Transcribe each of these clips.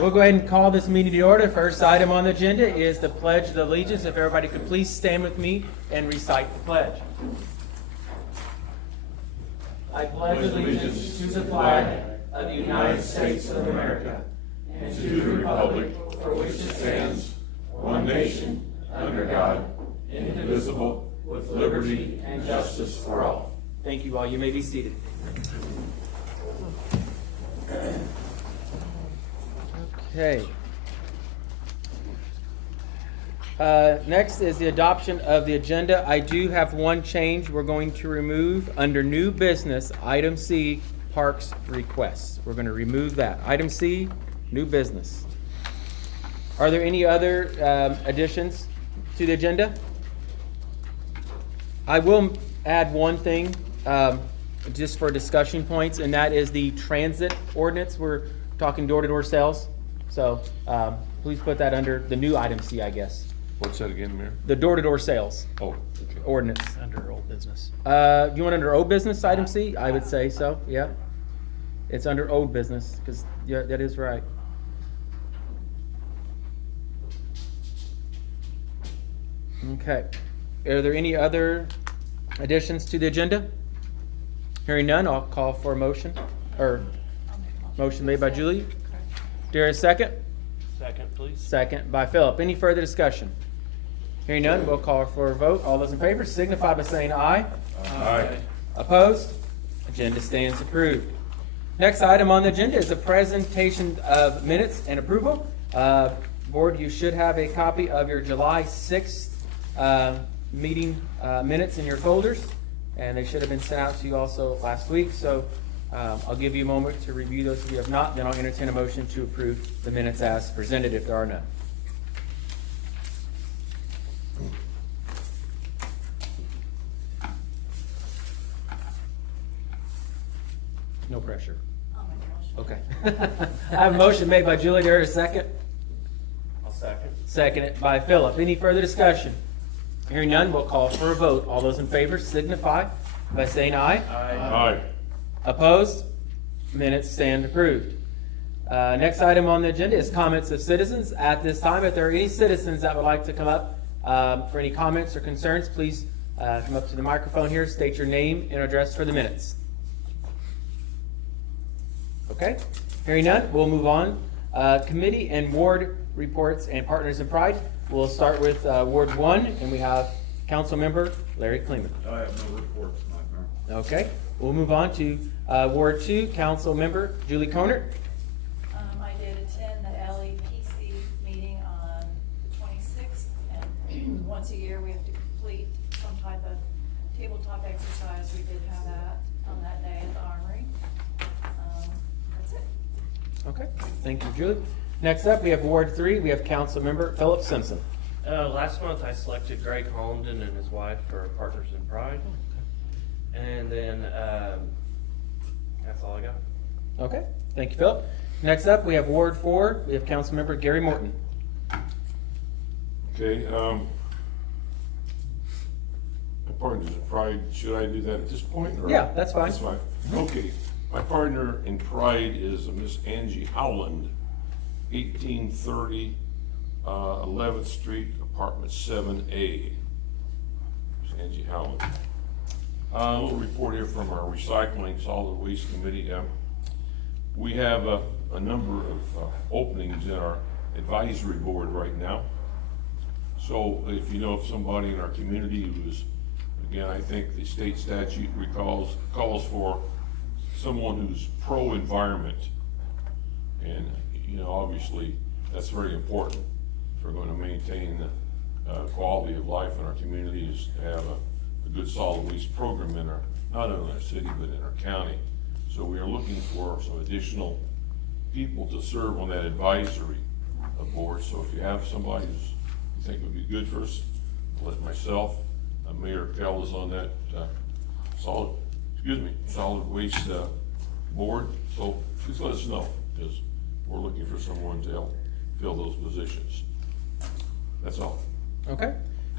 We'll go ahead and call this meeting to order. First item on the agenda is the Pledge of Allegiance. If everybody could please stand with me and recite the pledge. I pledge allegiance to the flag of the United States of America and to the republic for which it stands, one nation, under God, indivisible, with liberty and justice for all. Thank you all. You may be seated. Okay. Next is the adoption of the agenda. I do have one change. We're going to remove under new business, item C, parks requests. We're going to remove that. Item C, new business. Are there any other additions to the agenda? I will add one thing just for discussion points, and that is the transit ordinance. We're talking door-to-door sales. So please put that under the new item C, I guess. What's that again, Mayor? The door-to-door sales Okay. ordinance. Under old business. Do you want under old business, item C? I would say so, yeah. It's under old business, because yeah, that is right. Okay. Are there any other additions to the agenda? Hearing none, I'll call for a motion. Or motion made by Julie. There is a second? Second, please. Second by Philip. Any further discussion? Hearing none, we'll call for a vote. All those in favor signify by saying aye. Aye. Opposed? Agenda stands approved. Next item on the agenda is a presentation of minutes and approval. Board, you should have a copy of your July 6th meeting minutes in your folders, and they should have been sent out to you also last week. So I'll give you a moment to review those if you have not, then I'll entertain a motion to approve the minutes as presented if there are none. No pressure. Okay. I have a motion made by Julie. There is a second. I'll second. Seconded by Philip. Any further discussion? Hearing none, we'll call for a vote. All those in favor signify by saying aye. Aye. Opposed? Minutes stand approved. Next item on the agenda is comments of citizens. At this time, if there are any citizens that would like to come up for any comments or concerns, please come up to the microphone here, state your name and address for the minutes. Okay, hearing none, we'll move on. Committee and ward reports and partners in pride. We'll start with Ward 1, and we have Council Member Larry Kleeman. I have no reports tonight, Mayor. Okay, we'll move on to Ward 2, Council Member Julie Conert. I did attend the LEPC meeting on the 26th, and once a year we have to complete some type of tabletop exercise. We did have that on that day at the Armory. That's it. Okay, thank you, Julie. Next up, we have Ward 3. We have Council Member Philip Simpson. Last month I selected Greg Holmden and his wife for Partners in Pride. And then that's all I got. Okay, thank you, Philip. Next up, we have Ward 4. We have Council Member Gary Morton. Okay, my partners in pride, should I do that at this point? Or? Yeah, that's fine. That's fine. Okay, my partner in pride is Miss Angie Howland, 1830 11th Street, apartment 7A. Miss Angie Howland. A little report here from our Recycling Solid Waste Committee. We have a number of openings in our advisory board right now. So if you know of somebody in our community who's, again, I think the state statute calls for someone who's pro-environment. And, you know, obviously that's very important if we're going to maintain the quality of life in our communities, to have a good solid waste program in our, not only in our city, but in our county. So we are looking for some additional people to serve on that advisory board. So if you have somebody who's you think would be good for us, let myself, Mayor Kell is on that solid waste board. So please let us know, because we're looking for someone to help fill those positions. That's all. Okay,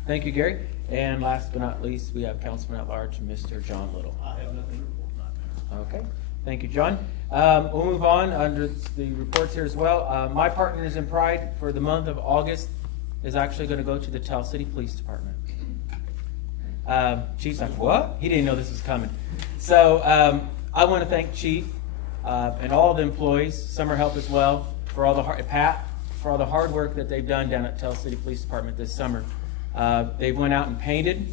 thank you, Gary. And last but not least, we have Councilman at Large, Mr. John Little. I have nothing to report tonight, Mayor. Okay, Thank you, John. We'll move on under the reports here as well. My Partners in Pride for the month of August is actually going to go to the Tell City Police Department. Chief's like, what? He didn't know this was coming. So I want to thank Chief and all the employees, summer help as well, for all the hard work that they've done down at Tell City Police Department this summer. They've went out and painted.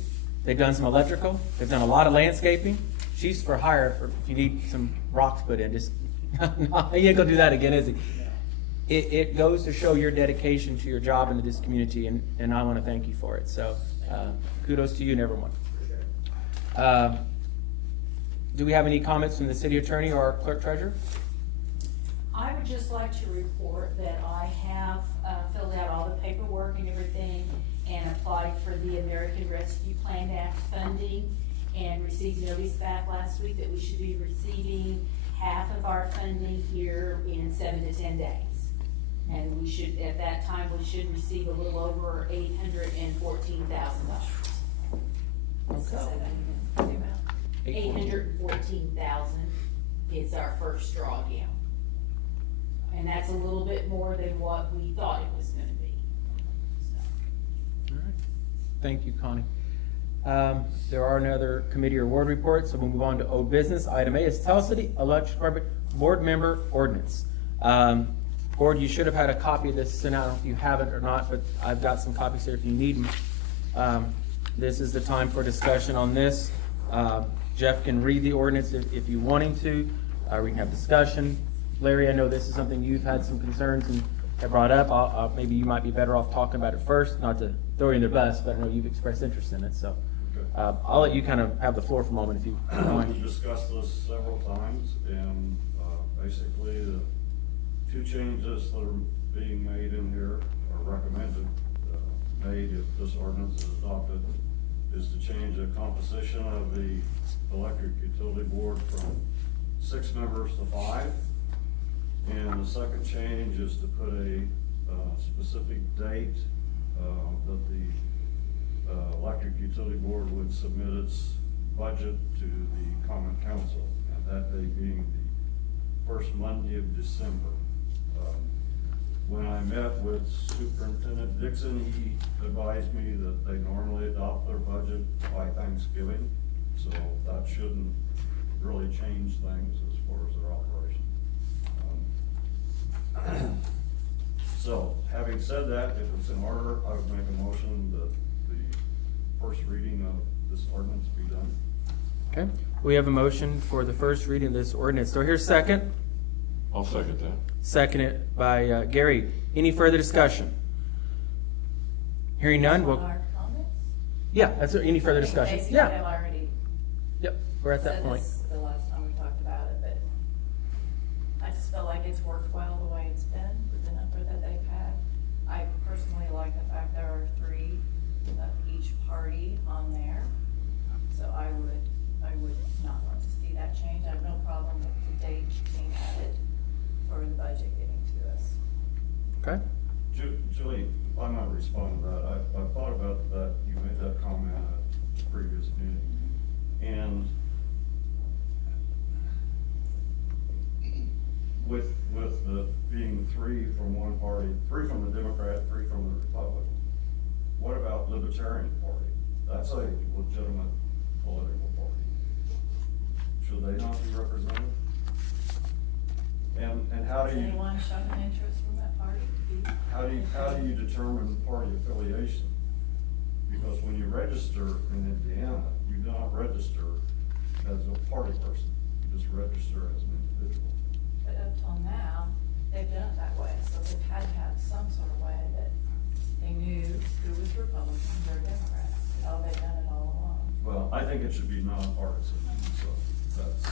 They've done some electrical. They've done a lot of landscaping. Chief's for hire if you need some rocks put in. Just he ain't gonna do that again, is he? It goes to show your dedication to your job into this community, and I want to thank you for it. So kudos to you and everyone. Do we have any comments from the city attorney or our clerk treasurer? I would just like to report that I have filled out all the paperwork and everything and applied for the American Rescue Plan Act funding and received notice back last week that we should be receiving half of our funding here in 7 to 10 days. And we should, at that time, we should receive a little over $814,000. So, 814,000 is our first drawdown. And that's a little bit more than what we thought it was gonna be. So. All right. Thank you, Connie. There are no other committee or ward reports, so we'll move on to old business. Item A is Tell City Electric Department Board Member Ordinance. Board, you should have had a copy of this sent out. I don't know if you have it or not, but I've got some copies here if you need them. This is the time for discussion on this. Jeff can read the ordinance if you want him to. We can have discussion. Larry, I know this is something you've had some concerns and have brought up. Maybe you might be better off talking about it first, not to throw you in the bus, but I know you've expressed interest in it. So I'll let you kind of have the floor for a moment if you want. We discussed this several times, and basically the two changes that are being made in here, or recommended, made if this ordinance is adopted, is to change the composition of the electric utility board from 6 members to 5. And the second change is to put a specific date that the electric utility board would submit its budget to the common council, and that day being the first Monday of December. When I met with Superintendent Dixon, he advised me that they normally adopt their budget by Thanksgiving, so that shouldn't really change things as far as their operation. So, having said that, if it's in order, I would make a motion that the first reading of this ordinance be done. Okay. We have a motion for the first reading of this ordinance. So here's second. I'll second that. Seconded by Gary. Any further discussion? Hearing none, we'll, Our comments? yeah, that's it. Any further discussion? Basically, I've Yeah. already Yep, we're at that said point. this the last time we talked about it, but I just feel like it's worked well the way it's been with the number that they've had. I personally like the fact there are 3 of each party on there, so I would not want to see that change. I have no problem with the date being added for the budget getting to us. Okay. Julie, if I might respond to that, I thought about that, you made that comment at the previous meeting. And with the being 3 from one party, 3 from the Democrat, 3 from the Republican, what about Libertarian Party? That's a legitimate political party. Should they not be represented? And how Does do you? anyone show an interest from that party to be? How do you determine party affiliation? Because when you register in Indiana, you do not register as a party person, you just register as an individual. But up till now, they've done it that way, so they've had to have some sort of way that they knew who was Republican or Democrat. Oh, they've done it all along. Well, I think it should be nonpartisan, so that's,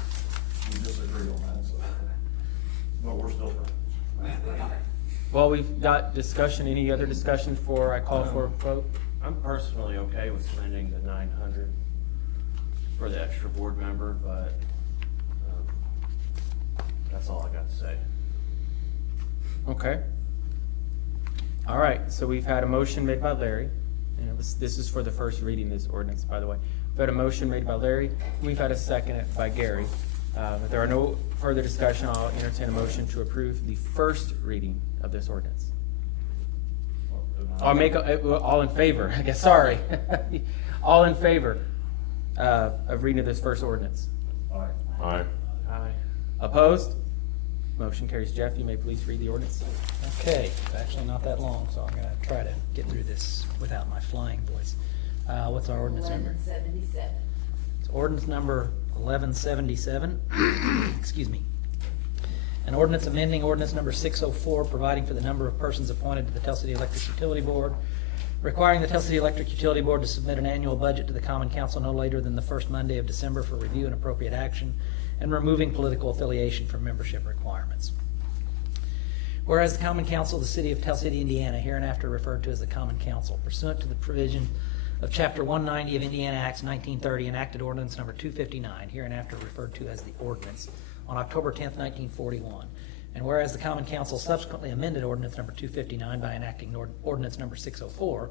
we disagree on that, so, but we're still friends. Well, we've got discussion. Any other discussion before I call for a vote? I'm personally okay with spending the 900 for the extra board member, but that's all I got to say. Okay. All right, so we've had a motion made by Larry, and this is for the first reading of this ordinance, by the way. We've had a motion made by Larry, we've had a second by Gary. If there are no further discussion, I'll entertain a motion to approve the first reading of this ordinance. I'll make, all in favor, I guess, sorry. All in favor of reading of this first ordinance? Aye. Aye. Aye. Opposed? Motion carries. Jeff, you may please read the ordinance. Okay, it's actually not that long, so I'm gonna try to get through this without my flying voice. What's our ordinance number? 1177. It's ordinance number 1177. Excuse me. An ordinance amending ordinance number 604, providing for the number of persons appointed to the Tell City Electric Utility Board, requiring the Tell City Electric Utility Board to submit an annual budget to the Common Council no later than the first Monday of December for review and appropriate action, and removing political affiliation from membership requirements. Whereas the Common Council of the City of Tell City, Indiana, hereinafter referred to as the Common Council, pursuant to the provision of Chapter 190 of Indiana Acts 1930, enacted ordinance number 259, hereinafter referred to as the ordinance, on October 10th, 1941. And whereas the Common Council subsequently amended ordinance number 259 by enacting ordinance number 604,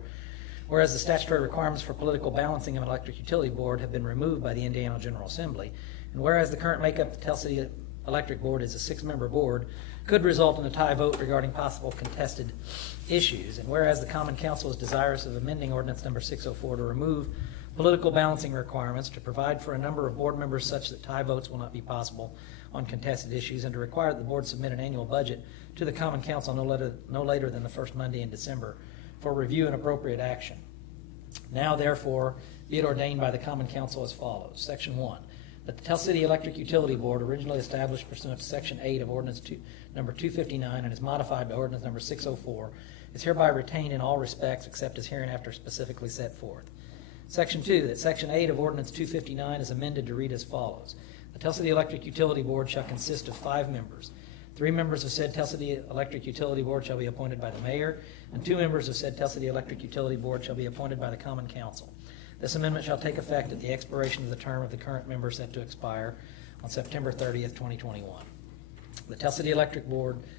whereas the statutory requirements for political balancing of an electric utility board have been removed by the Indiana General Assembly, and whereas the current makeup of the Tell City Electric Board is a 6-member board, could result in a tie vote regarding possible contested issues, and whereas the Common Council is desirous of amending ordinance number 604 to remove political balancing requirements, to provide for a number of board members such that tie votes will not be possible on contested issues, and to require that the board submit an annual budget to the Common Council no later than the first Monday in December for review and appropriate action. Now, therefore, be it ordained by the Common Council as follows. Section 1, that the Tell City Electric Utility Board, originally established pursuant to Section 8 of Ordinance number 259 and is modified by Ordinance number 604, is hereby retained in all respects except as hereinafter specifically set forth. Section 2, that Section 8 of Ordinance 259 is amended to read as follows. The Tell City Electric Utility Board shall consist of 5 members. 3 members of said Tell City Electric Utility Board shall be appointed by the mayor, and 2 members of said Tell City Electric Utility Board shall be appointed by the Common Council. This amendment shall take effect at the expiration of the term of the current member set to expire on September 30th, 2021. The Tell City Electric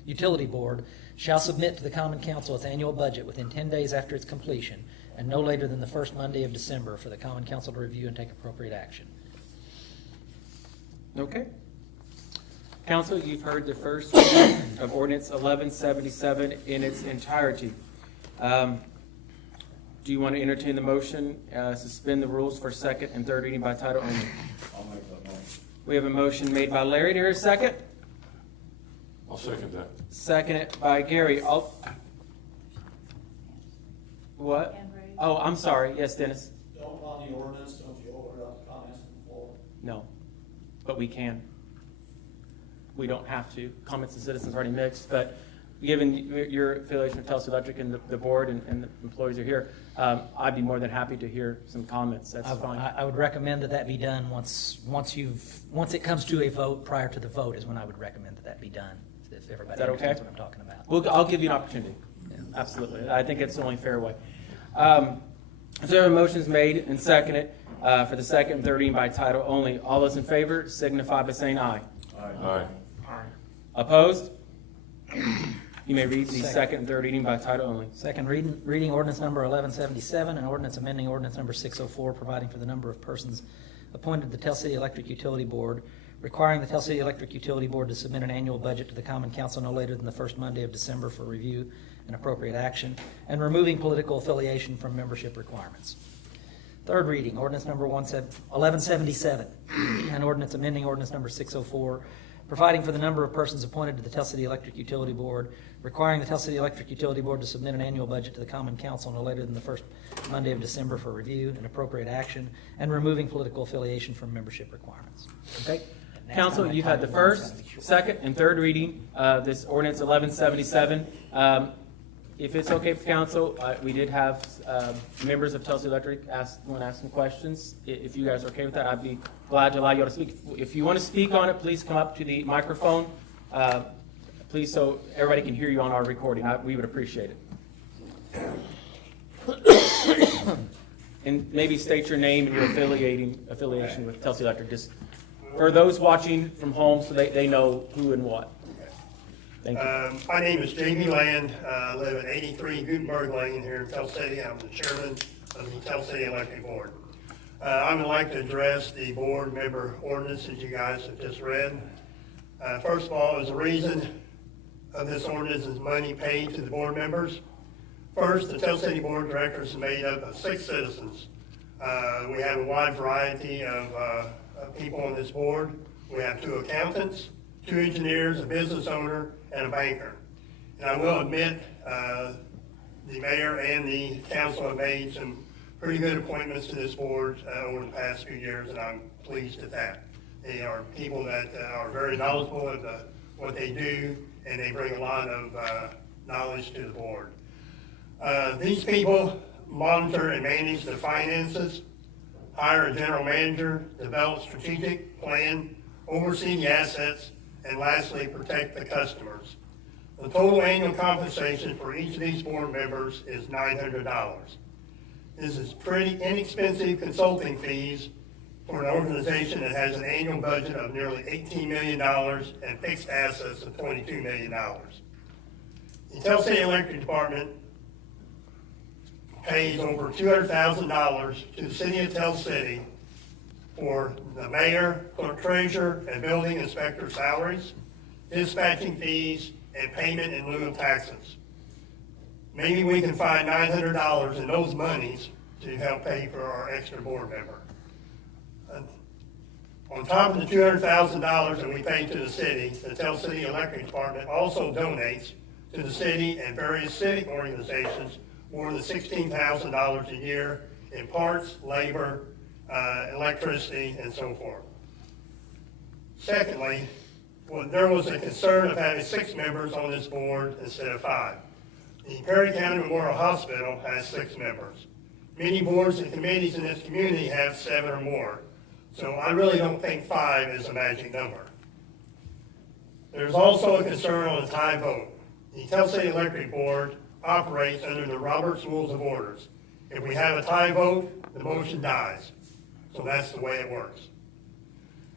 Utility Board shall submit to the Common Council its annual budget within 10 days after its completion, and no later than the first Monday of December for the Common Council to review and take appropriate action. Okay. Council, you've heard the first reading of ordinance 1177 in its entirety. Do you want to entertain the motion, suspend the rules for second and third reading by title only? I'll make that motion. We have a motion made by Larry. Do you hear a second? I'll second that. Seconded by Gary. What? Hand raised. Oh, I'm sorry. Yes, Dennis? Don't on the ordinance, don't you open it up to comments from the floor? No, but we can. We don't have to. Comments and citizens are already mixed, but given your affiliation with Tell City Electric and the board and the employees are here, I'd be more than happy to hear some comments. That's fine. I would recommend that be done once it comes to a vote. Prior to the vote is when I would recommend that be done. If everybody Is that okay? understands what I'm talking about. I'll give you an opportunity. Yeah. Absolutely. I think it's the only fair way. So a motion's made and seconded for the second and third reading by title only. All those in favor signify by saying aye. Aye. Opposed? You may read the second and third reading by title only. Second reading ordinance number 1177, an ordinance amending ordinance number 604, providing for the number of persons appointed to the Tell City Electric Utility Board, requiring the Tell City Electric Utility Board to submit an annual budget to the Common Council no later than the first Monday of December for review and appropriate action, and removing political affiliation from membership requirements. Third reading, ordinance number 1177, an ordinance amending ordinance number 604, providing for the number of persons appointed to the Tell City Electric Utility Board, requiring the Tell City Electric Utility Board to submit an annual budget to the Common Council no later than the first Monday of December for review and appropriate action, and removing political affiliation from membership requirements. Okay. Council, you've had the first, second, and third reading of this ordinance 1177. If it's okay for council, we did have members of Tell City Electric want to ask some questions. If you guys are okay with that, I'd be glad to allow you all to speak. If you want to speak on it, please come up to the microphone, please, so everybody can hear you on our recording. We would appreciate it. And maybe state your name and your affiliation with Tell City Electric, just for those watching from home, so they know who and what. Thank you. My name is Jamie Land. I live at 83 Gutenberg Lane here in Tell City. I'm the chairman of the Tell City Electric Board. I would like to address the board member ordinances you guys have just read. First of all, as a reason of this ordinance is money paid to the board members. First, the Tell City Board of Directors is made up of 6 citizens. We have a wide variety of people on this board. We have 2 accountants, 2 engineers, a business owner, and a banker. And I will admit, the mayor and the council have made some pretty good appointments to this board over the past few years, and I'm pleased at that. They are people that are very knowledgeable of what they do, and they bring a lot of knowledge to the board. These people monitor and manage the finances, hire a general manager, develop strategic plan, oversee the assets, and lastly, protect the customers. The total annual compensation for each of these board members is $900. This is pretty inexpensive consulting fees for an organization that has an annual budget of nearly $18 million and fixed assets of $22 million. The Tell City Electric Department pays over $200,000 to the city of Tell City for the mayor, clerk treasurer, and building inspector salaries, dispatching fees, and payment in lieu of taxes. Maybe we can find $900 in those monies to help pay for our extra board member. On top of the $200,000 that we pay to the city, the Tell City Electric Department also donates to the city and various civic organizations more than $16,000 a year in parts, labor, electricity, and so forth. Secondly, there was a concern of having 6 members on this board instead of 5. The Perry County Memorial Hospital has 6 members. Many boards and committees in this community have 7 or more. So I really don't think 5 is a magic number. There's also a concern on the tie vote. The Tell City Electric Board operates under the Roberts Rules of Orders. If we have a tie vote, the motion dies. So that's the way it works.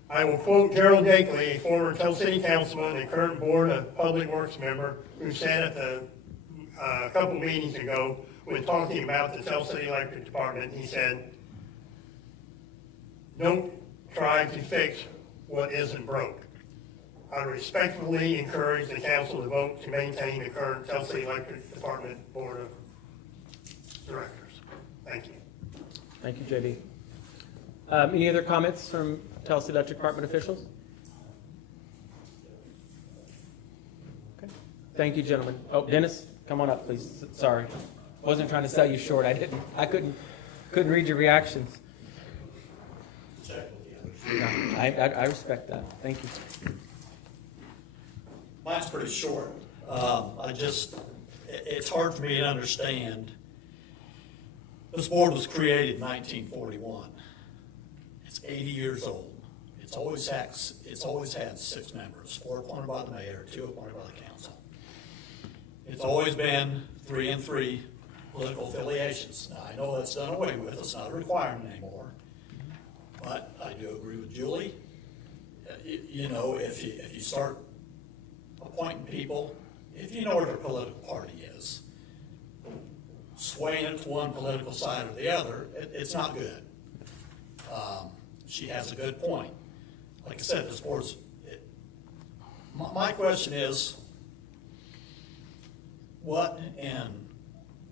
I will quote Gerald Yakeley, a former Tell City councilman and current Board of Public Works member, who said at a couple meetings ago when talking about the Tell City Electric Department, he said, "Don't try to fix what isn't broke." I respectfully encourage the council to vote to maintain the current Tell City Electric Department Board of Directors. Thank you. Thank you, JD. Any other comments from Tell City Electric Department officials? Okay. Thank you, gentlemen. Oh, Dennis, come on up, please. Sorry. Wasn't trying to sell you short. I couldn't read your reactions. Check with the others. No, I respect that. Thank you. Mine's pretty short. It's hard for me to understand. This board was created in 1941. It's 80 years old. It's always had 6 members, 4 appointed by the mayor, 2 appointed by the council. It's always been 3 and 3 political affiliations. Now, I know that's done away with. It's not a requirement anymore. But I do agree with Julie. You know, if you start appointing people, if you know what their political party is, swaying it to one political side or the other, it's not good. She has a good point. Like I said, this board's, my question is, what and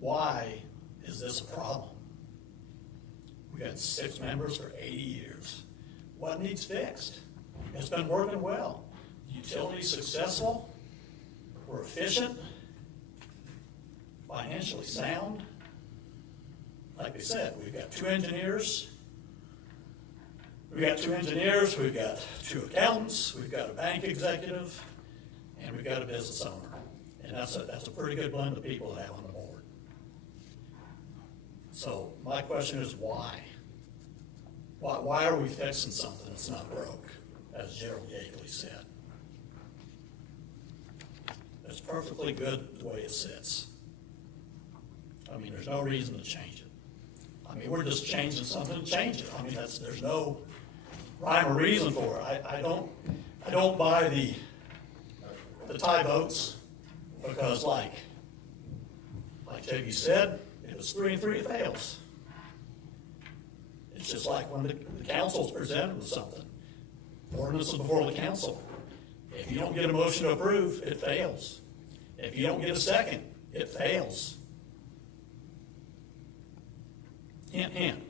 why is this a problem? We got 6 members for 80 years. What needs fixed? It's been working well. Utility's successful. We're efficient. Financially sound. Like I said, we've got 2 engineers. We've got 2 accountants, we've got a bank executive, and we've got a business owner. And that's a pretty good blend of people to have on the board. So my question is why? Why are we fixing something that's not broke, as Gerald Yakeley said? It's perfectly good the way it sits. I mean, there's no reason to change it. I mean, we're just changing something to change it. I mean, there's no rhyme or reason for it. I don't buy the tie votes because, like JB said, if it's 3 and 3, it fails. It's just like when the council's presented with something. Ordinance is before the council. If you don't get a motion to approve, it fails. If you don't get a second, it fails. Hint, hint.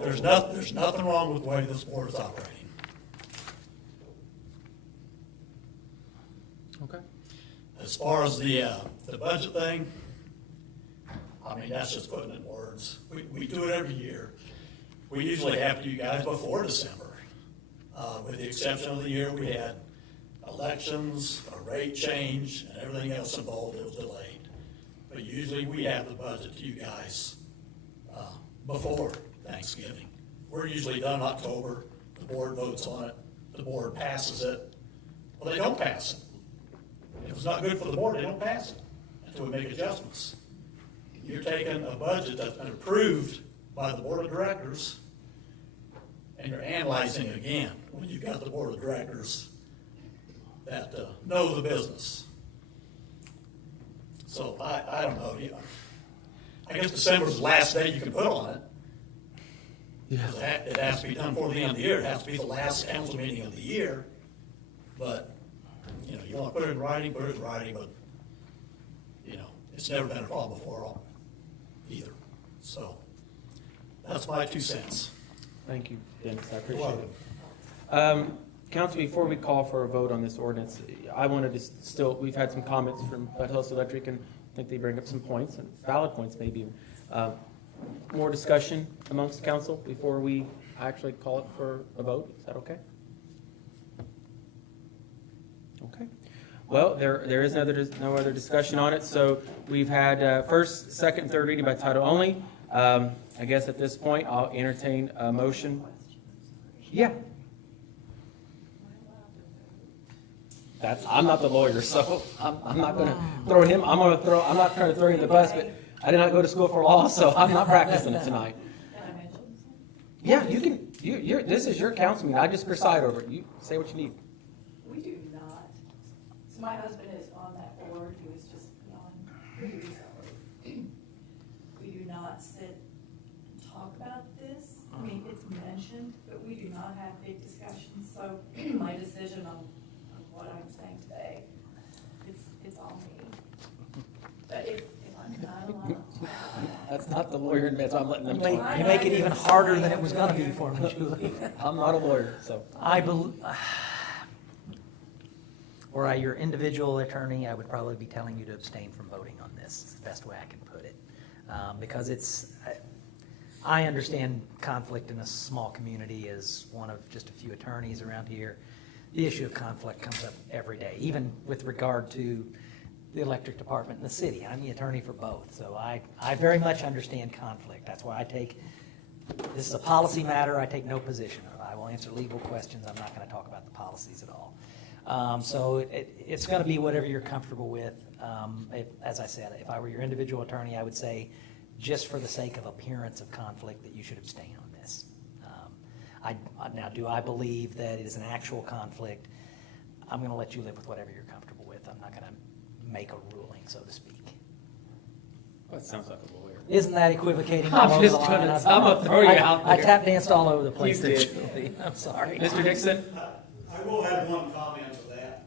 There's nothing wrong with the way this board is operating. Okay. As far as the budget thing, I mean, that's just putting it in words. We do it every year. We usually have to, you guys, before December. With the exception of the year we had elections, a rate change, and everything else involved, it was delayed. But usually we have the budget to you guys before Thanksgiving. We're usually done in October. The board votes on it. The board passes it. Well, they don't pass it. If it's not good for the board, they don't pass it until we make adjustments. You're taking a budget that's been approved by the board of directors, and you're analyzing it again when you've got the board of directors that know the business. So I don't know. I guess December's the last day you can put on it. Yeah. It has to be done before the end of the year. It has to be the last council meeting of the year. But, you know, you want to put it in writing, but, you know, it's never been a problem before either. So that's my 2 cents. Thank you, Dennis, I appreciate it. Council, before we call for a vote on this ordinance, I wanted to we've had some comments from Tulsa Electric, and I think they bring up some points, and valid points maybe. More discussion amongst council before we actually call it for a vote. Is that okay? Okay. Well, there is no other discussion on it, so we've had first, second, and third reading by title only. I guess at this point, I'll entertain a motion. Yeah. I'm not the lawyer, so I'm not going to throw him. I'm not trying to throw him in the bus, but I did not go to school for law, so I'm not practicing it tonight. Can I mention something? Yeah, you can. This is your council meeting. I just preside over it. You say what you need. We do not. So my husband is on that board. He was just on recently. We do not sit and talk about this. I mean, it's mentioned, but we do not have big discussions. So my decision on what I'm saying today, it's all me. But if I'm not allowed. That's not the lawyer in me, so I'm letting them You talk. make it even harder than it was going to be for me, Julie. I'm not a lawyer, so. Were I your individual attorney, I would probably be telling you to abstain from voting on this. It's the best way I can put it. Because I understand conflict in a small community as one of just a few attorneys around here. The issue of conflict comes up every day, even with regard to the electric department and the city. I'm the attorney for both, so I very much understand conflict. That's why this is a policy matter, I take no position on it. I will answer legal questions, I'm not going to talk about the policies at all. So it's going to be whatever you're comfortable with. As I said, if I were your individual attorney, I would say, just for the sake of appearance of conflict, that you should abstain on this. Now, do I believe that it is an actual conflict? I'm going to let you live with whatever you're comfortable with. I'm not going to make a ruling, so to speak. That sounds like a lawyer. Isn't that equivocating? I'm all over just the gonna- line? I'm gonna throw you out I there. tap danced all over the place. You did. Julie. I'm sorry. Mr. Dixon? I will have one comment to that.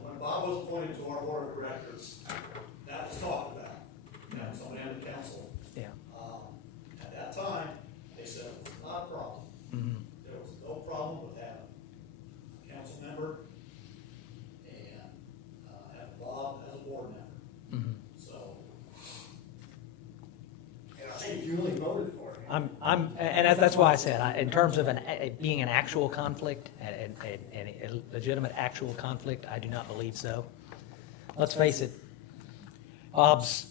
When Bob was appointed to our board of directors, that was talked about. That was on the end of council. Yeah. At that time, they said it was not a problem. There was no problem with having a council member and having Bob as a board member. So, and I think Julie voted for it. That's why I said, in terms of being an actual conflict, a legitimate actual conflict, I do not believe so. Let's face it, Bob's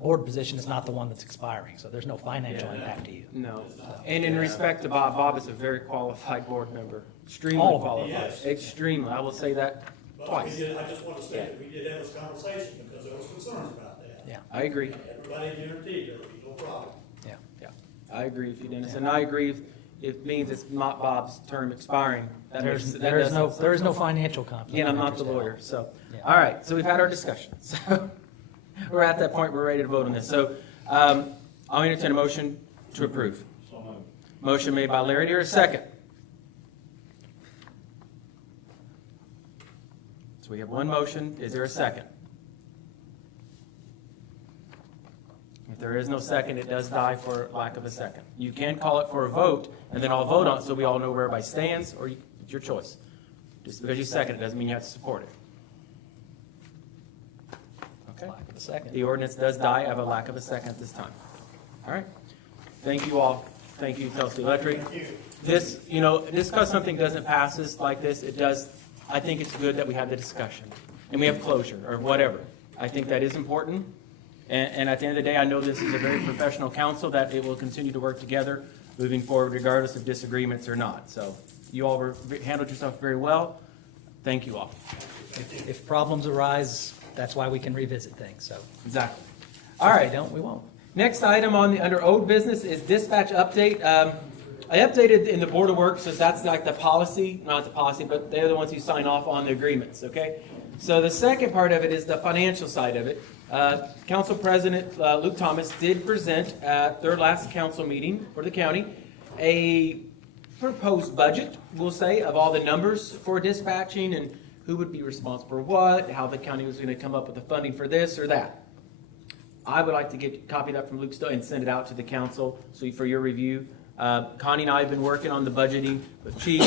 board position is not the one that's expiring, so there's no financial impact to you. No. And in respect to Bob is a very qualified board member. Extremely All of them. qualified. Yes. Extremely. I will say that But twice. I just want to state that we did have this conversation because there was concerns about that. Yeah, I agree. Everybody guaranteed there would be no problem. yeah. Yeah. I agree with you, Dennis. And I agree if it means it's not Bob's term expiring. There is no financial conflict. Again, I'm of not the interest at all. lawyer, so. Yeah. All right, so we've had our discussion. So we're at that point, we're ready to vote on this. So I'll entertain a motion to approve. So moved. Motion made by Larry. Here, a second. So we have one motion. Is there a second? If there is no second, it does die for lack of a second. You can call it for a vote, and then I'll vote on it so we all know where everybody stands, or it's your choice. Just because you second it doesn't mean you have to support it. Okay. Lack of a second. The ordinance does die of a lack of a second at this time. All right. Thank you all. Thank you, Telstra Electric. This, just because something doesn't pass this like this, it does, I think it's good that we have the discussion and we have closure or whatever. I think that is important. And at the end of the day, I know this is a very professional council, that it will continue to work together moving forward regardless of disagreements or not. So you all handled yourself very well. Thank you all. If problems arise, that's why we can revisit things, so. Exactly. All right. If they don't, we won't. Next item under old business is dispatch update. I updated in the Board of Works, so that's like the policy, not the policy, but they're the ones who sign off on the agreements, okay? So the second part of it is the financial side of it. Council President Luke Thomas did present at their last council meeting for the county a proposed budget, we'll say, of all the numbers for dispatching and who would be responsible for what, how the county was going to come up with the funding for this or that. I would like to get a copy of that from Luke Stowe and send it out to the council for your review. Connie and I have been working on the budgeting with Chief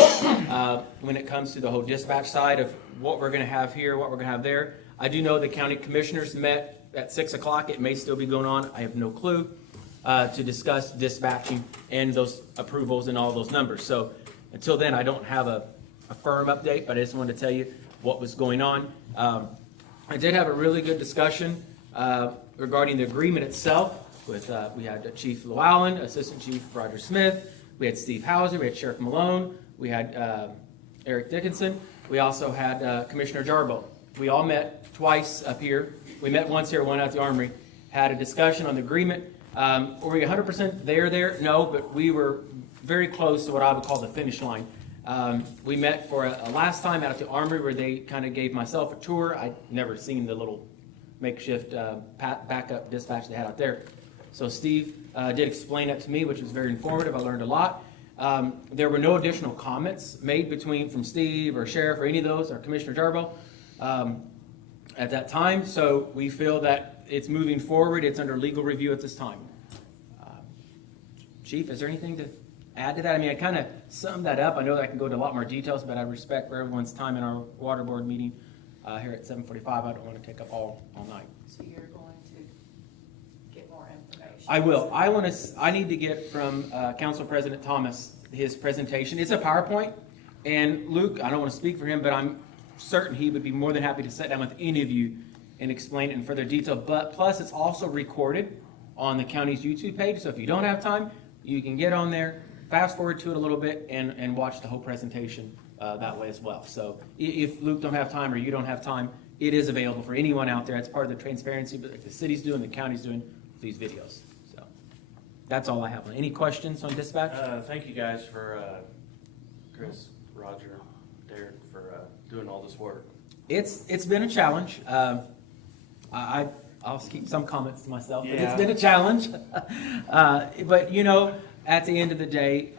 when it comes to the whole dispatch side of what we're going to have here, what we're going to have there. I do know the county commissioners met at 6 o'clock. It may still be going on. I have no clue to discuss dispatching and those approvals and all those numbers. So until then, I don't have a firm update, but I just wanted to tell you what was going on. I did have a really good discussion regarding the agreement itself. We had Chief Llewellyn, Assistant Chief Roger Smith, we had Steve Hauser, we had Sheriff Malone, we had Eric Dickinson, we also had Commissioner Jarbo. We all met twice up here. We met once here, one at the Armory, had a discussion on the agreement. Were we 100% there? No, but we were very close to what I would call the finish line. We met for a last time out at the Armory where they kind of gave myself a tour. I'd never seen the little makeshift backup dispatch they had out there. So Steve did explain that to me, which was very informative. I learned a lot. There were no additional comments made from Steve or Sheriff or any of those, or Commissioner Jarbo at that time. So we feel that it's moving forward. It's under legal review at this time. Chief, is there anything to add to that? I mean, I kind of summed that up. I know that I can go into a lot more details, but I respect for everyone's time in our water board meeting here at 7:45. I don't want to take up all night. So you're going to get more information? I will. I need to get from Council President Thomas his presentation. It's a PowerPoint, and Luke, I don't want to speak for him, but I'm certain he would be more than happy to sit down with any of you and explain it in further detail. But plus, it's also recorded on the county's YouTube page. So if you don't have time, you can get on there, fast forward to it a little bit, and watch the whole presentation that way as well. So if Luke don't have time or you don't have time, it is available for anyone out there. It's part of the transparency that the city's doing, the county's doing with these videos. So that's all I have. Any questions on dispatch? Thank you guys for, Chris, Roger, Derek, for doing all this work. It's been a challenge. I'll keep some comments to myself, but Yeah. it's been a challenge. But at the end of the day,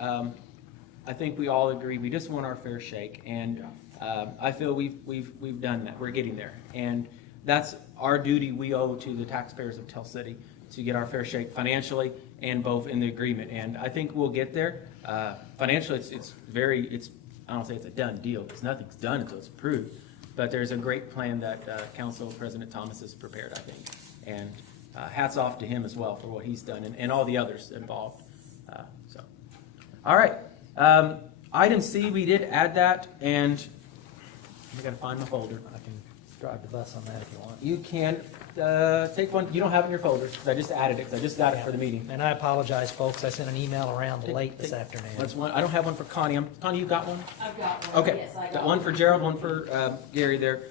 I think we all agree we just want our fair shake, and I feel we've done that. We're getting there, and that's our duty we owe to the taxpayers of Tell City to get our fair shake financially and both in the agreement. And I think we'll get there. Financially, it's I don't say it's a done deal because nothing's done until it's approved. But there's a great plan that Council President Thomas has prepared, I think. And hats off to him as well for what he's done and all the others involved. All right. Item C, we did add that, and I got to find my folder. I can drive the bus on that if you want. You can take one. You don't have it in your folder because I just added it because I just got it for the meeting. And I apologize, folks. I sent an email around late this afternoon. That's one. I don't have one for Connie. Connie, you got one? I've got one, Okay. yes, I Got got one for Gerald, one for Gary there.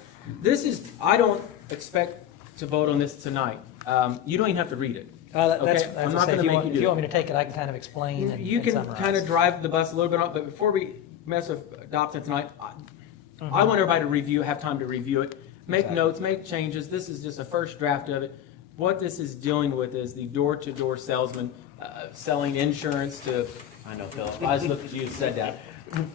I don't expect to vote on this tonight. You don't even have to read it. That's, Okay, I'm not gonna make you if do you it. want me to take it, I can kind of explain and You can summarize. kind of drive the bus a little bit on, but before we mess with adopting tonight, I want everybody to have time to review it, make Exactly. notes, make changes. This is just a first draft of it. what this is dealing with is the door-to-door salesman selling insurance to, I know, Philip, I just looked at you and said that.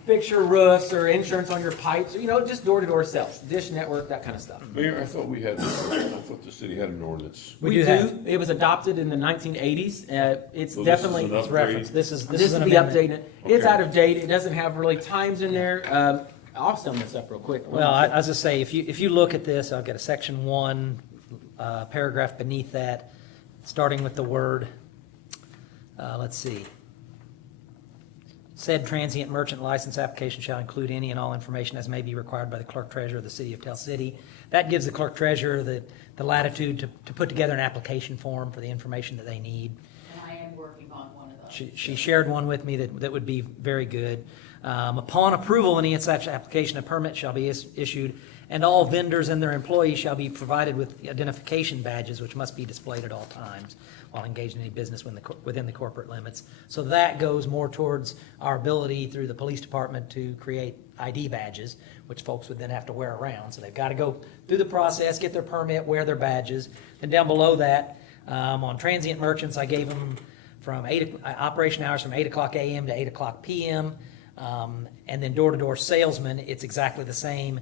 Fix your roofs or insurance on your pipes, just door-to-door sales, Dish Network, that kind of stuff. Mayor, I thought the city had an ordinance. We do have. It was adopted in the 1980s. It's So this is definitely, an It's referenced. This is this is an the amendment. updated. It's Okay. out of date. It doesn't have really times in there. I'll sum this up real quick. Well, I was just say, if you look at this, I'll get a section 1, paragraph beneath that, starting with the word, let's see. Said transient merchant license application shall include any and all information as may be required by the clerk treasurer of the city of Tell City. That gives the clerk treasurer the latitude to put together an application form for the information that they need. And I am working on one of those. She shared one with me that would be very good. Upon approval, any such application, a permit shall be issued, and all vendors and their employees shall be provided with identification badges, which must be displayed at all times while engaged in any business within the corporate limits. So that goes more towards our ability through the police department to create ID badges, which folks would then have to wear around. So they've got to go through the process, get their permit, wear their badges. And down below that, on transient merchants, I gave them from operation hours from 8 o'clock a.m. to 8 o'clock p.m. And then door-to-door salesmen, it's exactly the same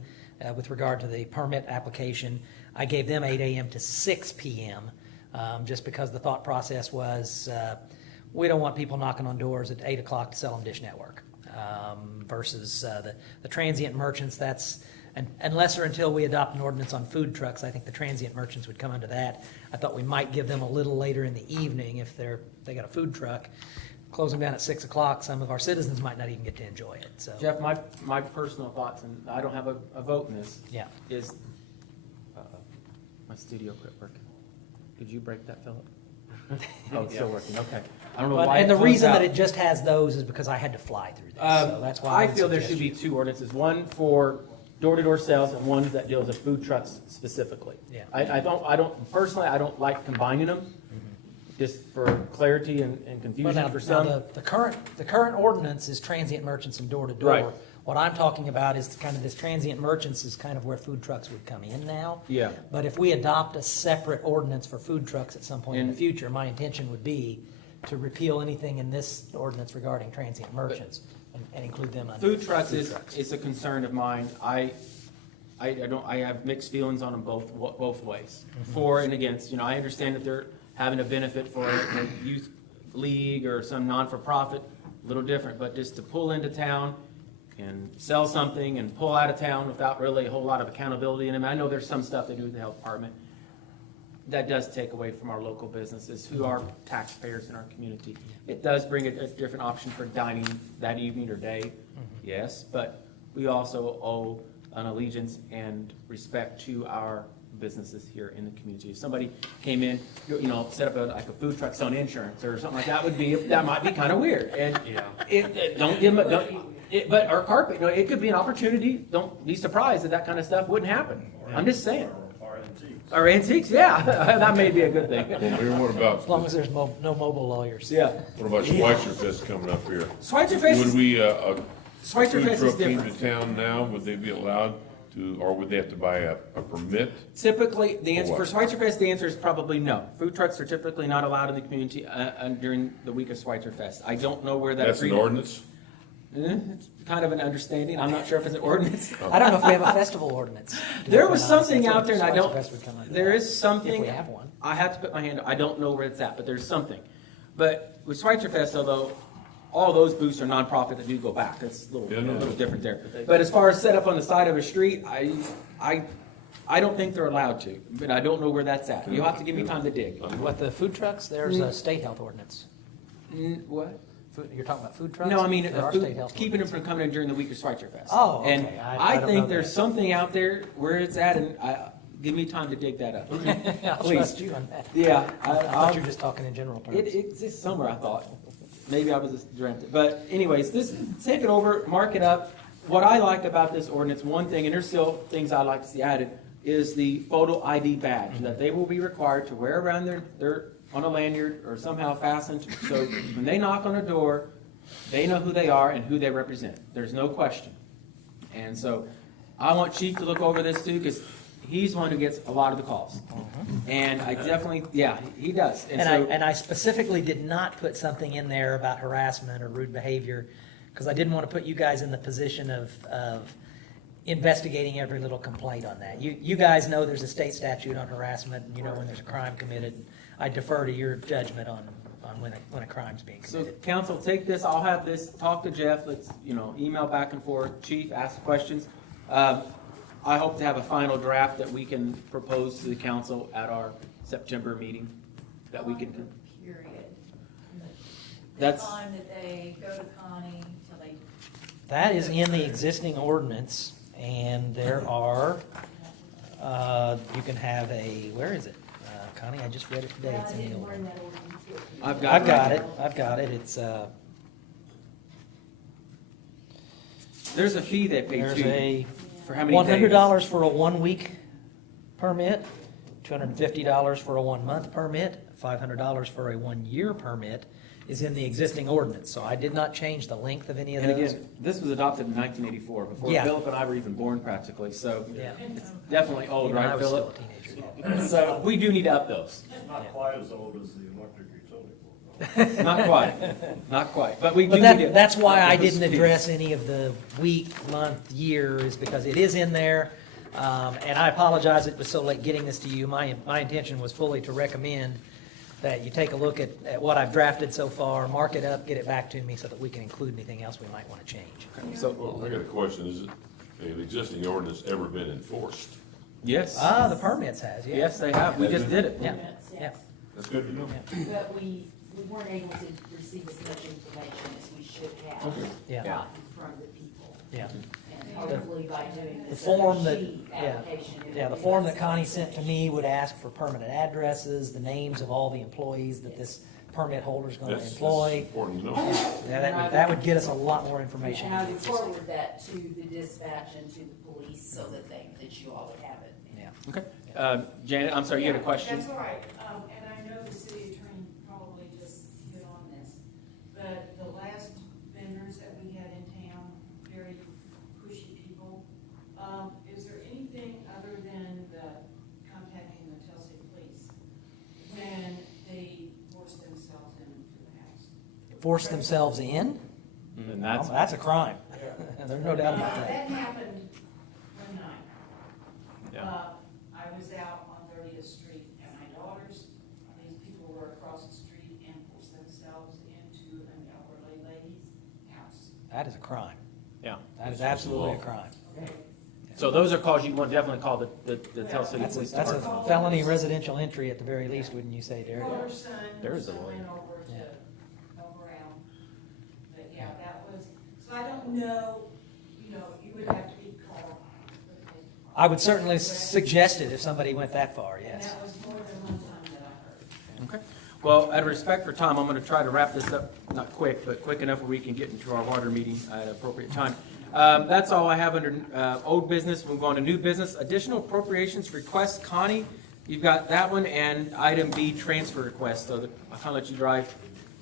with regard to the permit application. I gave them 8 a.m. to 6 p.m. Just because the thought process was we don't want people knocking on doors at 8 o'clock to sell them Dish Network versus the transient merchants. That's unless or until we adopt an ordinance on food trucks, I think the transient merchants would come under that. I thought we might give them a little later in the evening if they got a food truck. Close them down at 6 o'clock. Some of our citizens might not even get to enjoy it. So Jeff, my personal thoughts, and I don't have a vote in this, yeah. is my studio quit working. Did you break that, Philip? Oh, it's still working, okay. I don't know why. And the it closed reason out. that it just has those is because I had to fly through this. So that's why I would feel there suggest should be you- two ordinances, one for door-to-door sales and one that deals with food trucks specifically. Yeah. I don't like combining them, just for clarity and Well, confusion now, for some. the current ordinance is transient merchants and door-to-door. Right. What I'm talking about is kind of this transient merchants is kind of where food trucks would come in now. Yeah. But if we adopt a separate ordinance for food trucks at some point in the And- future, my intention would be to repeal anything in this ordinance regarding transient merchants and include them under Food trucks is a concern of mine. I have mixed feelings on them both ways, for and against. I understand that they're having a benefit for a youth league or some non-for-profit, a little different, but just to pull into town and sell something and pull out of town without really a whole lot of accountability in them. I know there's some stuff they do with the health department. That does take away from our local businesses who are taxpayers in our community. It does bring a different option for dining that evening or day, yes, but we also owe an allegiance and respect to our businesses here in the community. If somebody came in, set up like a food truck selling insurance or something like that, that might be kind of weird. And don't give them but our carpet, it could be an opportunity. Don't be surprised that kind of stuff wouldn't happen. I'm just saying. Or antiques. Or antiques, yeah, that may be a good thing. Well, Mayor, what about, as long as there's no mobile lawyers. Yeah. what about Schweitzer Fest coming up here? Schweitzer Fest Would we, Schweitzer food Fest is truck came different. to town now, would they be allowed to, or would they have to buy a permit? Typically, the answer Or for what? Schweitzer Fest, the answer is probably no. Food trucks are typically not allowed in the community during the week of Schweitzer Fest. I don't know where that That's an agreement. ordinance? It's kind of an understanding. I'm not sure if it's an ordinance. I don't know if we have a festival ordinance. There was something out there, and I Schweitzer don't. Fest would come under There that. is something. If we have one. I have to put my hand. I don't know where it's at, but there's something. But with Schweitzer Fest, although all those booths are nonprofit that do go back, that's a little different there. But as far as set up on the side of a street, I don't think they're allowed to. But I don't know where that's at. You'll have to give me time to dig. What, the food trucks? There's a state health ordinance. What? You're talking about food trucks? No, I mean, There are state health keeping them from coming in during the week of Schweitzer Fest. Oh, okay. And I I don't think know there's that. something out there where it's at, and give me time to dig that up. I'll Please. trust you on that. Yeah, I thought you were just talking in general terms. It exists somewhere, I thought. Maybe I was just dreamt it. But anyways, take it over, mark it up. What I like about this ordinance, one thing, and there's still things I'd like to see added, is the photo ID badge that they will be required to wear around their on a lanyard or somehow fastened. So when they knock on a door, they know who they are and who they represent. There's no question. And so I want Chief to look over this too, because he's the one who gets a lot of the calls. And I definitely, yeah, he does. And I specifically did not put something in there about harassment or rude behavior, because I didn't want to put you guys in the position of investigating every little complaint on that. You guys know there's a state statute on harassment, and you know when there's a crime committed. I defer to your judgment on when a crime's being So committed. council, take this, I'll have this, talk to Jeff, let's, email back and forth, chief, ask questions. I hope to have a final draft that we can propose to the council at our September meeting, that we can, Period. The That's- time that they go to Connie till they. That is in the existing ordinance, and there are, you can have where is it? Connie, I just read it today, it's in the old one. I've I've got it. I've got it, it's, There's a fee they pay there's too. a For how many days? $100 for a 1-week permit, $250 for a 1-month permit, $500 for a 1-year permit is in the existing ordinance, so I did not change the length of any of And those. again, this was adopted in 1984, before Yeah. Philip and I were even born practically, so Yeah. it's definitely old, Even I right, was still Philip? a teenager. So we do need to up those. It's not quite as old as the electric utility board. Not quite, not quite, but we do But need to. that's why up I those didn't fees. address any of the week, month, year, is because it is in there. And I apologize, it was so late getting this to you. My intention was fully to recommend that you take a look at what I've drafted so far, mark it up, get it back to me so that we can include anything else we might want to change. So, Well, I got a question. Is an existing ordinance ever been enforced? yes, The permits has, yeah. yes, they have, we just did it. Yeah, yeah. That's good to know. But we weren't able to receive as much information as we should have. Yeah. Gotten from the people. Yeah. And hopefully by doing The this form that, sheet yeah, application. yeah, the form that Connie sent to me would ask for permanent addresses, the names of all the employees that this permit holder's gonna That's employ. important to know. Yeah, that would get us a lot more information. And I would forward that to the dispatch and to the police so that you all would have it. Yeah. Okay, Janet, I'm sorry, you had a question? That's all right, and I know the city attorney probably just hit on this, but the last vendors that we had in town, very pushy people, is there anything other than contacting the Tell City Police when they force themselves into the house? Force themselves in? And that's, That's a crime. There's no doubt about that. That happened one night. yeah, I was out on 30th Street and my daughters, these people were across the street and forced themselves into an elderly lady's house. That is a crime. yeah. That is absolutely a crime. So those are calls you want to definitely call the Tell City That's Police that's a Department. felony residential entry at the very least, wouldn't you say, Derek? Her son, There is a son lawyer. went over to Yeah. help around. But yeah, that was, so I don't know, you would have to be called. I would certainly suggest it if somebody went that far, And yes. that was more than one time that I heard. Okay, well, out of respect for time, I'm going to try to wrap this up, not quick, but quick enough where we can get into our water meeting at an appropriate time. That's all I have under old business. We'll go on to new business. Additional appropriations request, Connie, you've got that one, and item B, transfer request, so I'll kind of let you drive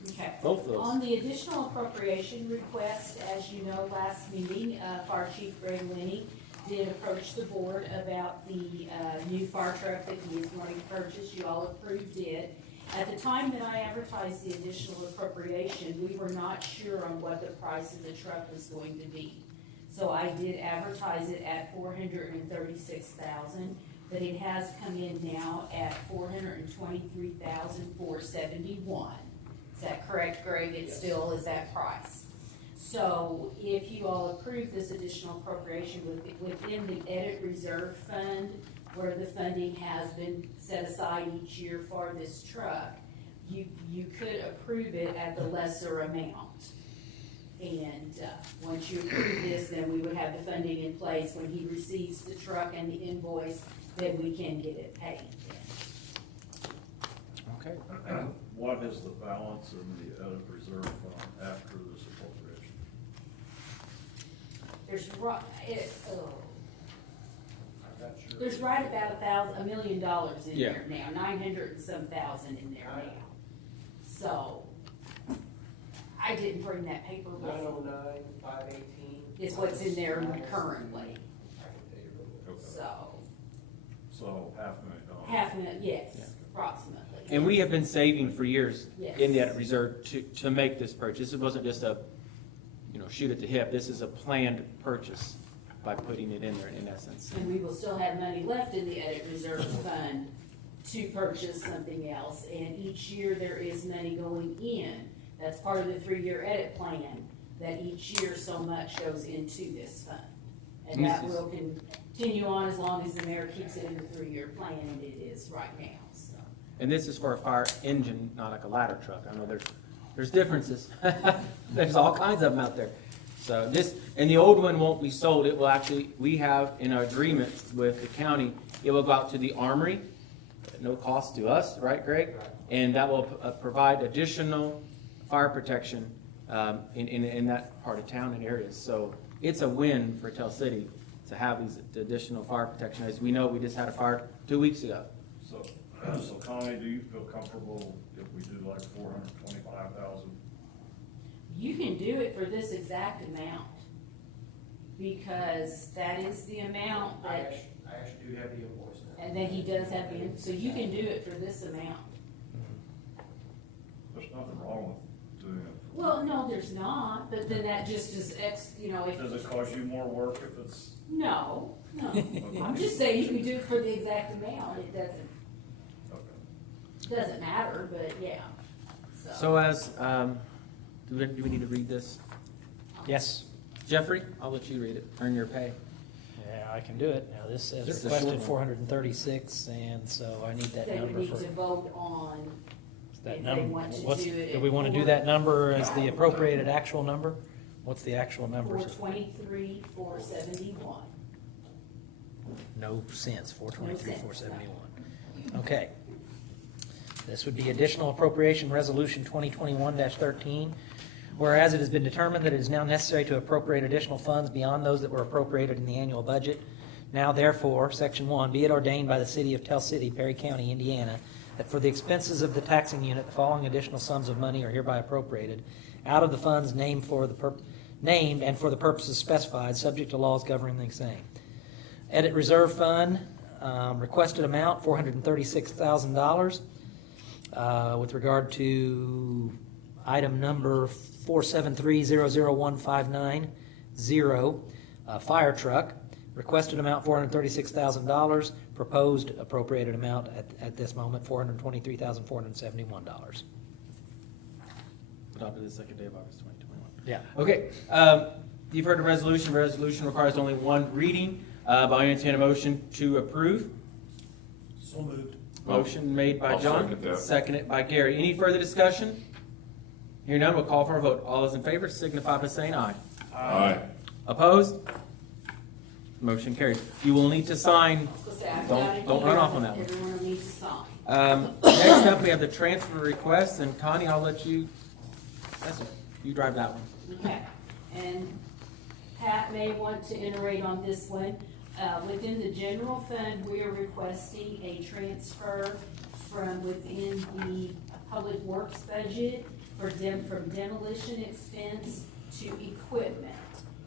Okay. both of On those. the additional appropriation request, as you know, last meeting, Fire Chief Greg Linney did approach the board about the new fire truck that he is going to purchase. You all approved it. At the time that I advertised the additional appropriation, we were not sure on what the price of the truck was going to be. So I did advertise it at $436,000, but it has come in now at $423,471. Is that correct, Greg? It still is that price. So if you all approve this additional appropriation within the edit reserve fund, where the funding has been set aside each year for this truck, you could approve it at the lesser amount. And once you approve this, then we would have the funding in place. When he receives the truck and the invoice, then we can get it paid. Okay. What is the balance in the edit reserve fund after this appropriation? There's right about $1 million in Yeah. there now, 900 and some thousand in there now. So, I didn't bring that paper with me. 909-518. Is what's in there currently, so. $500,000. $500,000, yes, Yeah. approximately. And we have been saving for years Yes. in that reserve to make this purchase. It wasn't just a, shoot at the hip. This is a planned purchase by putting it in there in essence. And we will still have money left in the edit reserve fund to purchase something else. And each year there is money going in. That's part of the 3-year edit plan, that each year so much goes into this fund. And that will continue on as long as the mayor keeps it in the 3-year plan, and it is right now, so. And this is for a fire engine, not like a ladder truck. I know there's differences. There's all kinds of them out there. So this, and the old one won't be sold. It will actually, we have in our agreement with the county, it will go out to the armory, at no cost to us, right, Greg? And that will provide additional fire protection in that part of town and areas. So it's a win for Tell City to have these additional fire protection. As we know, we just had a fire 2 weeks ago. So Connie, do you feel comfortable if we do like 425,000? You can do it for this exact amount, because that is the amount I that, actually do have the invoice now. and then he does have the, so you can do it for this amount. There's nothing wrong with doing it. Well, no, there's not, but then that just is if. Does it cause you more work if it's? No, I'm just saying you can do it for the exact amount, it doesn't matter, but yeah, So as, do we need to read this? Yes. Jeffrey, I'll let you read it. Earn your pay. Yeah, I can do it. Now, this says Just a requested short one. 436, and so I need that they would number need for. to vote on That if number. they want to What's, do it. do we want to do that number as the appropriated actual number? What's the actual number? 423, 471. No cents, 423, No cents, 471. Okay. This would be additional appropriation resolution 2021-13. Whereas it has been determined that it is now necessary to appropriate additional funds beyond those that were appropriated in the annual budget. Now therefore, section 1, be it ordained by the city of Tell City, Perry County, Indiana, that for the expenses of the taxing unit, the following additional sums of money are hereby appropriated out of the funds named and for the purposes specified, subject to laws governing the same. Edit reserve fund, requested amount $436,000. With regard to item number 473-00159-0, fire truck, requested amount $436,000, proposed appropriated amount at this moment $423,471. Adopted the second day of August 2021. Yeah. Okay, you've heard the resolution. Resolution requires only one reading. But I entertain a motion to approve. So moved. Motion made by I'll John, second that. seconded by Gary. Any further discussion? Here none, we'll call for a vote. All those in favor signify by saying aye. Aye. Opposed? Motion carries. You will need to sign. Don't run off on that one. Everyone will need to sign. Next up, we have the transfer request, and Connie, I'll let you, you drive that one. Okay, and Pat may want to iterate on this one. Within the general fund, we are requesting a transfer from within the public works budget from demolition expense to equipment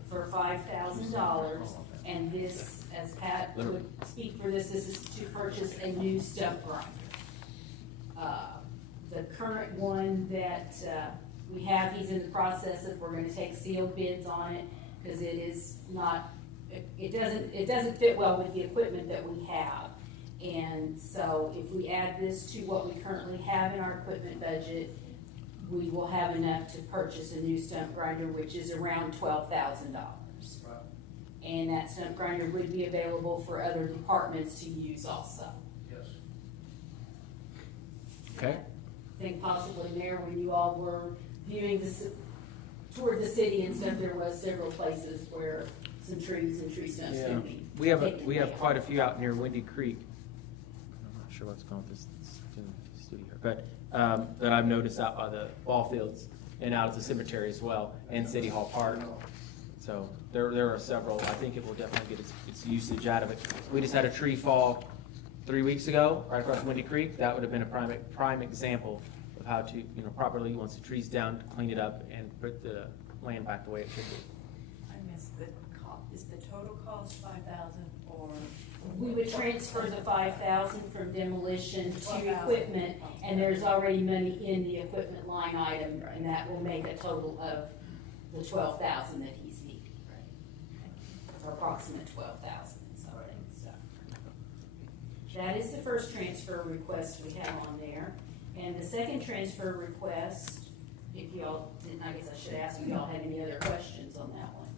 for $5,000. And this, as Pat would speak for this is to purchase a new stump grinder. The current one that we have, he's in the process of, we're gonna take sealed bids on it, because it is not, it doesn't fit well with the equipment that we have. And so if we add this to what we currently have in our equipment budget, we will have enough to purchase a new stump grinder, which is around $12,000. And that stump grinder would be available for other departments to use also. Yes. Okay. I think possibly, Mayor, when you all were viewing this toward the city and stuff, there was several places where some trees and tree stumps Yeah, can be we have taken quite a few out near Windy Creek. I'm not sure what's going on with this studio here, but that I've noticed out by the ball fields and out at the cemetery as well, and City Hall Park. So there are several. I think it will definitely get its usage out of it. We just had a tree fall 3 weeks ago right across Windy Creek. That would have been a prime example of how to properly, once the tree's down, clean it up and put the land back the way it should be. I missed the cost. Is the total cost 5,000 or? We would would transfer the 5,000 from demolition to 12,000. equipment, and there's already money in the equipment line item, and that will make a total of the 12,000 that he's needing. Or approximate 12,000 something, so. That is the first transfer request we have on there. And the second transfer request, if y'all didn't, I guess I should ask if y'all had any other questions on that one.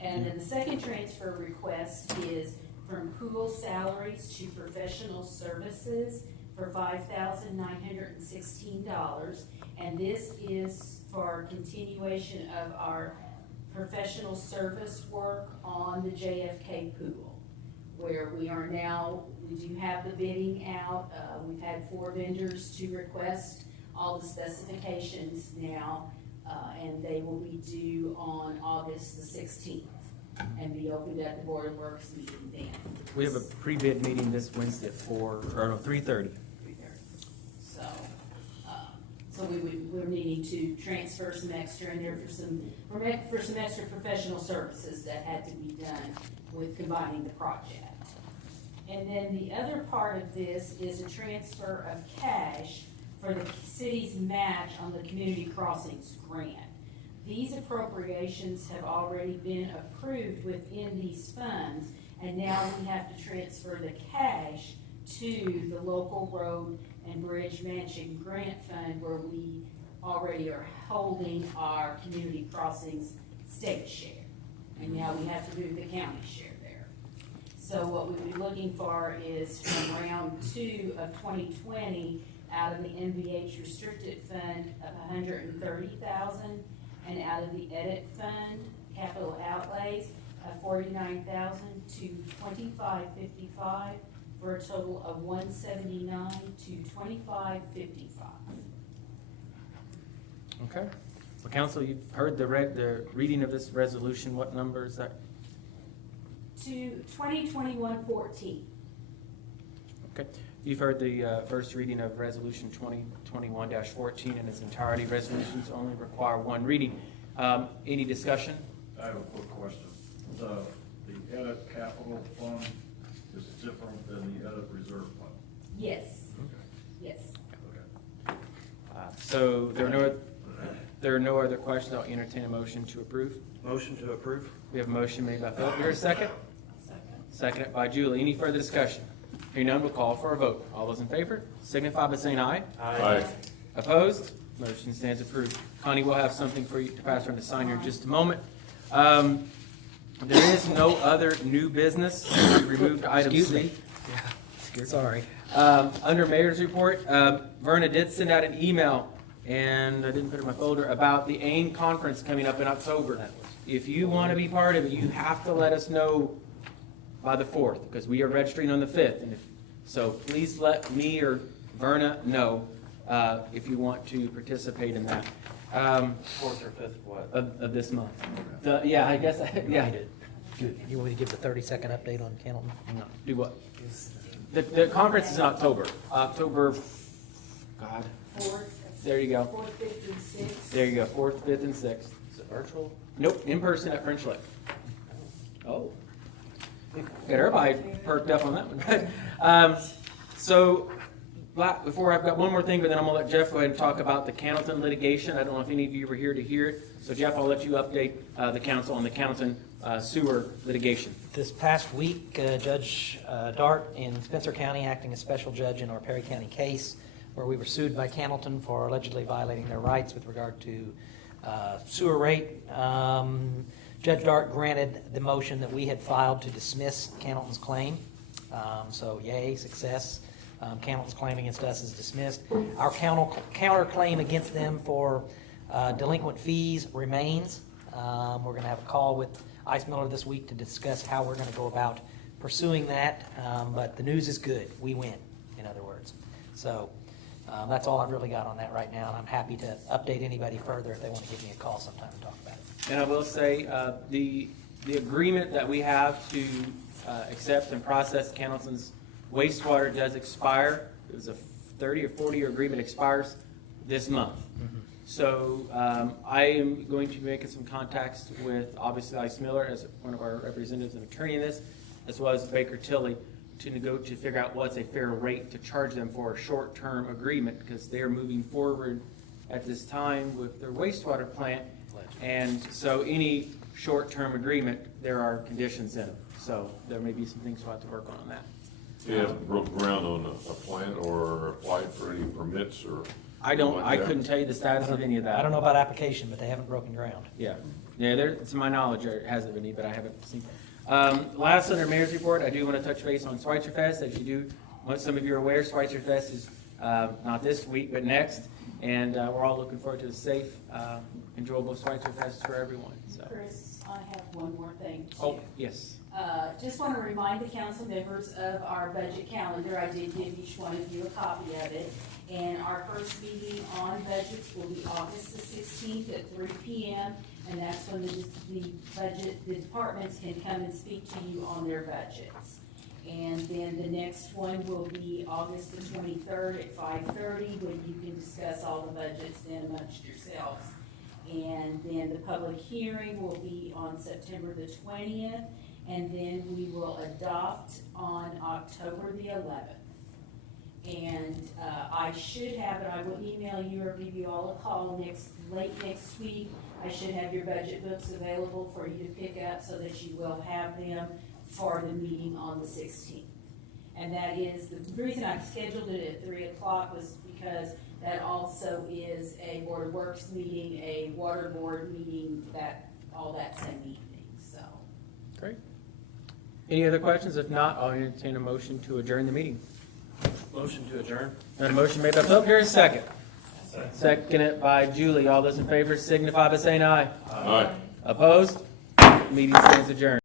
And then the second transfer request is from pool salaries to professional services for $5,916. And this is for continuation of our professional service work on the JFK pool, where we are now, we do have the bidding out. We've had 4 vendors to request all the specifications now, and they will be due on August the 16th and be opened at the Board of Works meeting then. We have a pre-bid meeting this Wednesday at 3:30. So we're needing to transfer some extra in there for some extra professional services that had to be done with combining the project. And then the other part of this is a transfer of cash for the city's match on the Community Crossings grant. These appropriations have already been approved within these funds, and now we have to transfer the cash to the local road and bridge matching grant fund, where we already are holding our Community Crossings state share. And now we have to move the county share there. So what we'd be looking for is from round 2 of 2020, out of the NVH restricted fund of $130,000, and out of the edit fund, capital outlays of $49,000 to $2555, for a total of $179 to $2555. Okay. Well, council, you've heard the reading of this resolution. What number is that? To 2021-14. Okay. You've heard the first reading of Resolution 2021-14 in its entirety. Resolutions only require one reading. Any discussion? I have a quick question. The edit capital fund is different than the edit reserve fund? Yes. Okay. Yes. Okay. So there are no other questions. I'll entertain a motion to approve. Motion to approve? We have a motion made by Philip. Here a second? Seconded by Julie. Any further discussion? Hearing none, we'll call for a vote. All those in favor signify by saying aye. Aye. Opposed? Motion stands approved. Connie, we'll have something for you to pass around to sign here in just a moment. There is no other new business. We removed item Excuse C. me. Yeah, sorry. Under Mayor's report, Verna did send out an email, and I didn't put it in my folder, about the AIM conference coming up in October. If you want to be part of it, you have to let us know by the 4th, because we are registering on the 5th. So please let me or Verna know if you want to participate in that. 4th or 5th, what? Of this month. Yeah, I guess, yeah. You want me to give the 30-second update on Candleton? No, do what? The conference is in October. God, 4th, there you go. 4th, 5th, and 6th. There you go, 4th, 5th, and 6th. Is it virtual? Nope, in person at French Lick. Oh. Got everybody perked up on that one. So, before I've got one more thing, but then I'm gonna let Jeff go ahead and talk about the Candleton litigation. I don't know if any of you were here to hear it. So Jeff, I'll let you update the council on the Candleton sewer litigation. This past week, Judge Dart in Spencer County, acting as special judge in our Perry County case, where we were sued by Candleton for allegedly violating their rights with regard to sewer rate. Judge Dart granted the motion that we had filed to dismiss Candleton's claim. So yay, success. Candleton's claim against us is dismissed. Our counterclaim against them for delinquent fees remains. We're going to have a call with Ice Miller this week to discuss how we're going to go about pursuing that. But the news is good. We win, in other words. So that's all I've really got on that right now. And I'm happy to update anybody further if they want to give me a call sometime and talk about it. And I will say, the agreement that we have to accept and process Candleton's wastewater does expire. It was a 30 or 40-year agreement, expires this month. Mm-hmm. So I am going to be making some contacts with, obviously, Ice Miller as one of our representatives and attorney in this, as well as Baker Tilly, to figure out what's a fair rate to charge them for a short-term agreement, because they're moving forward at this time with their wastewater plant. And so any short-term agreement, there are conditions in it. So there may be some things we'll have to work on that. You haven't broken ground on a plant or applied for any permits or? I couldn't tell you the status of any of that. I don't know about application, but they haven't broken ground. Yeah, there, to my knowledge, there hasn't been any, but I haven't seen. Last, under Mayor's report, I do want to touch base on Schweitzer Fest. As you do, some of you are aware, Schweitzer Fest is not this week, but next. And we're all looking forward to a safe, enjoyable Schweitzer Fest for everyone, so. Chris, I have one more thing. Oh, yes. Just want to remind the council members of our budget calendar. I did give each one of you a copy of it. And our first meeting on budgets will be August the 16th at 3 p.m. And that's when the departments can come and speak to you on their budgets. And then the next one will be August the 23rd at 5:30, when you can discuss all the budgets then amongst yourselves. And then the public hearing will be on September the 20th, and then we will adopt on October the 11th. And I should have it, I will email you or give you all a call late next week. I should have your budget books available for you to pick up so that you will have them for the meeting on the 16th. And that is, the reason I scheduled it at 3 o'clock was because that also is a Board of Works meeting, a Water Board meeting, all that same evening, so. Great. Any other questions? If not, I'll entertain a motion to adjourn the meeting. Motion to adjourn? And a motion made by Philip, here is second. Seconded by Julie. All those in favor signify by saying aye. Aye. Opposed? Meeting stands adjourned.